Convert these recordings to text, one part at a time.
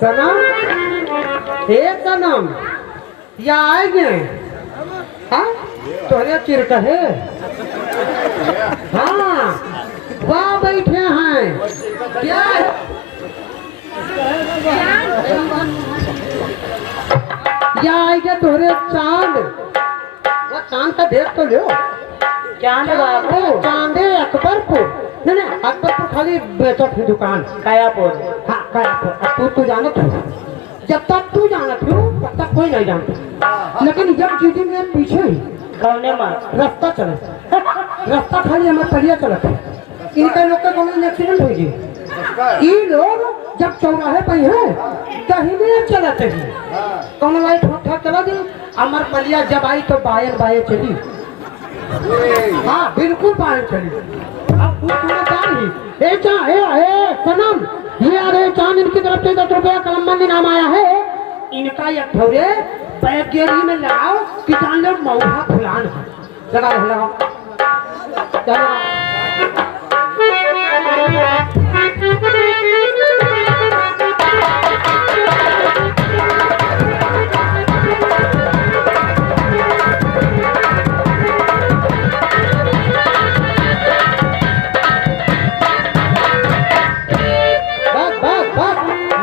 सनम, हे सनम, या आएंगे? हाँ, तोरे चिरक है। हाँ, वहाँ बैठे हैं। क्या? या आएंगे तोरे चांद। वो चांद का देख तो लो। चांद बाबू चांद है अकबरपुर। नहीं अकबरपुर खाली बेचो की दुकान। कायापुर। हाँ कायापुर। तू जाना तू। जब तक तू जाना तू तब तक कोई नहीं जानता। लेकिन जब चीजें मेरे पीछे ही कौने माँ रास्ता चले रास्ता खाली हमारे पलिया चलता है। इनका लोग का कौन एक्सीडेंट हुई जी। ये लोग जब चौराहे पे हैं दहिने चलते हैं। कौन लाइट ठोक चला दी। अमर पलिया जब आई तो बायन बाये चली। हाँ बिल्कुल बायन चली। अब तू तुम्हें जान ही ए सनम, ये अरे चांद इनकी तरफ से 10 रुपया कलम नाम आया है। इनका एक ठौरे बैगेरी में लगाओ कि जान लो मौहा फुलान है। लगाओ चलो।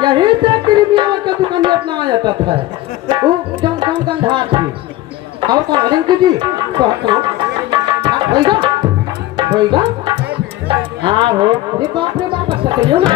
यही से क्रिमिया के दुकान में अपना आया था। वो जम गंधार थी। और कौन रिंकी जी तो होएगा। हाँ हो। अरे बाप रे बाप अच्छा चलियो ना।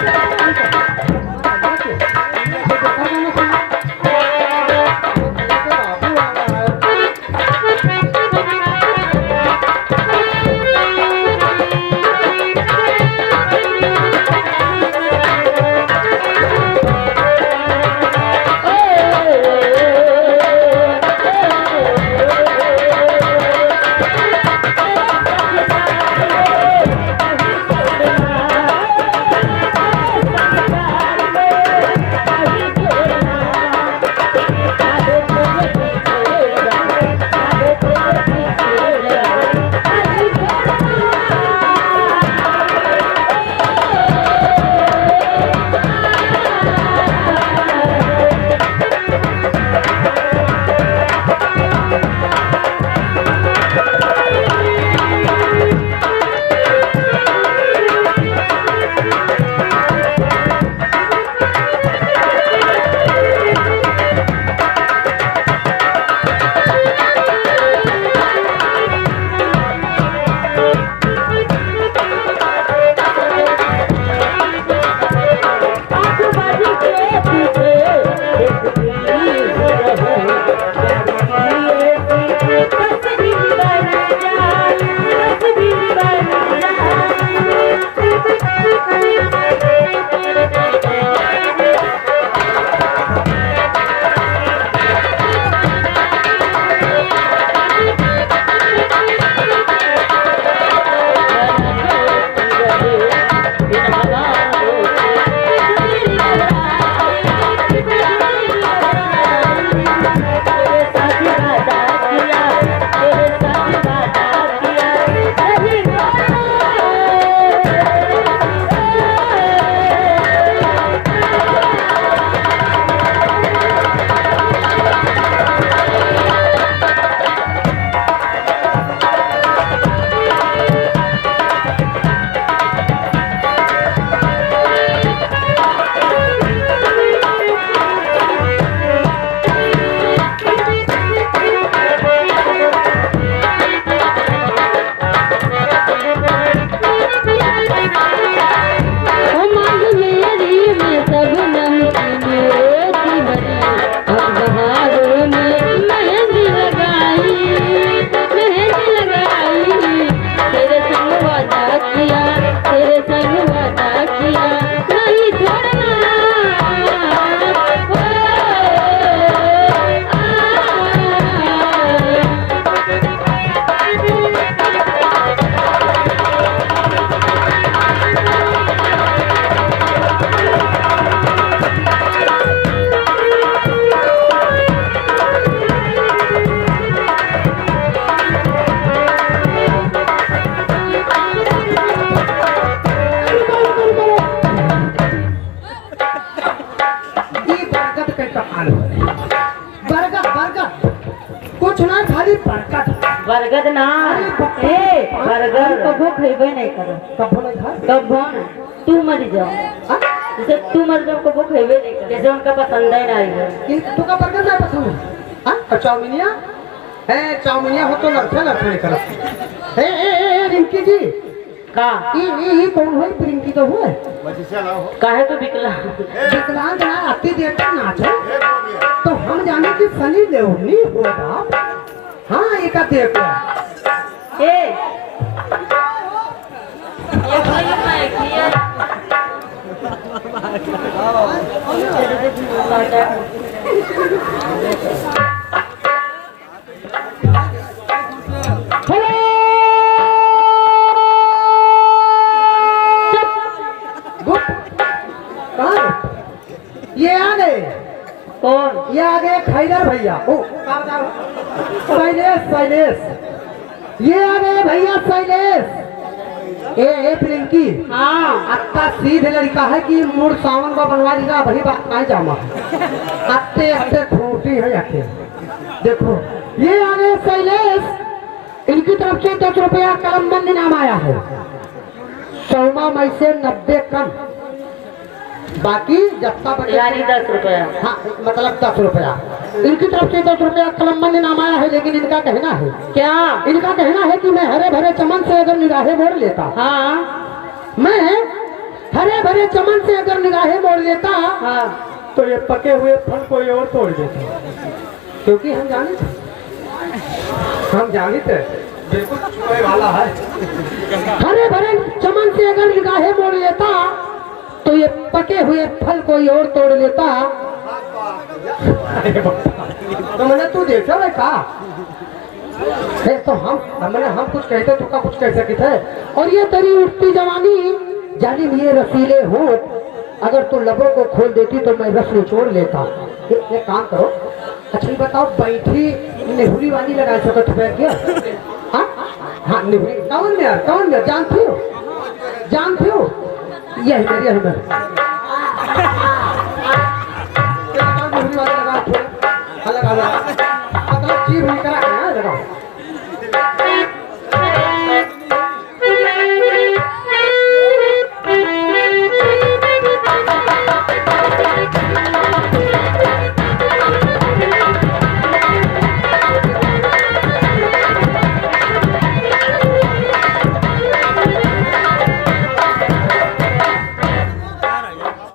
के कमाल हो बरगद बरगद कुछ ना खाली बरगद बरगद ना ए बरगद कबो खइबे नहीं करो कब नहीं खा कबो ना तू मर जाओ जैसे तू मर जाओ कबो खइबे नहीं करो जैसे उनका पसंद है नहीं है तू का बर्गर ना पसंद है हां चाउमीनिया है चाउमीनिया हो तो लड़के लड़के कर ए रिंकी जी का ये कौन है रिंकी तो हुए काहे तो बिकला विकलांग ना आती देखते नाच तो हम जाने कि सनी देओली होगा हाँ ये का देख ए ये भाई मैं किया ये आ गए कौन ये आ गए खैदर भैया ओ शैलेश शैलेश ये आ गए भैया शैलेश ए प्रिंकी हाँ अत्ता सीधे लड़का है कि मूड सावन को बनवा दीगा भरी बात नहीं जामा अत्ते अत्ते खूटी है आके देखो ये आ गए शैलेश इनकी तरफ से 10 रुपया कलम बंद नाम आया है 100 में से 90 कम बाकी जत्ता यानी 10 रुपया हाँ मतलब 10 रुपया इनकी तरफ से 10 रुपया कलम बंद नाम आया है लेकिन इनका कहना है क्या इनका कहना है कि मैं हरे भरे चमन से अगर निगाहें मोड़ लेता हाँ मैं हरे भरे चमन से अगर निगाहें मोड़ लेता हाँ तो ये पके हुए फल कोई और तोड़ देता क्योंकि हम जाने थे बिल्कुल छुए वाला है हरे भरे चमन से अगर निगाहें मोड़ लेता तो ये पके हुए फल कोई और तोड़ लेता तो मैंने तू देखा है का तो हम कुछ कहते तो का कुछ कह सके थे और ये तेरी उठती जवानी जालिम ये रसीले हो अगर तू लबों को खोल देती तो मैं रस निचोड़ लेता ये काम करो अच्छा ये बताओ बैठी नेहुरी वाली लगा सकते हो क्या हाँ हाँ नेहुरी कौन में जानती हो यही मेरी मतलब जीव नहीं करा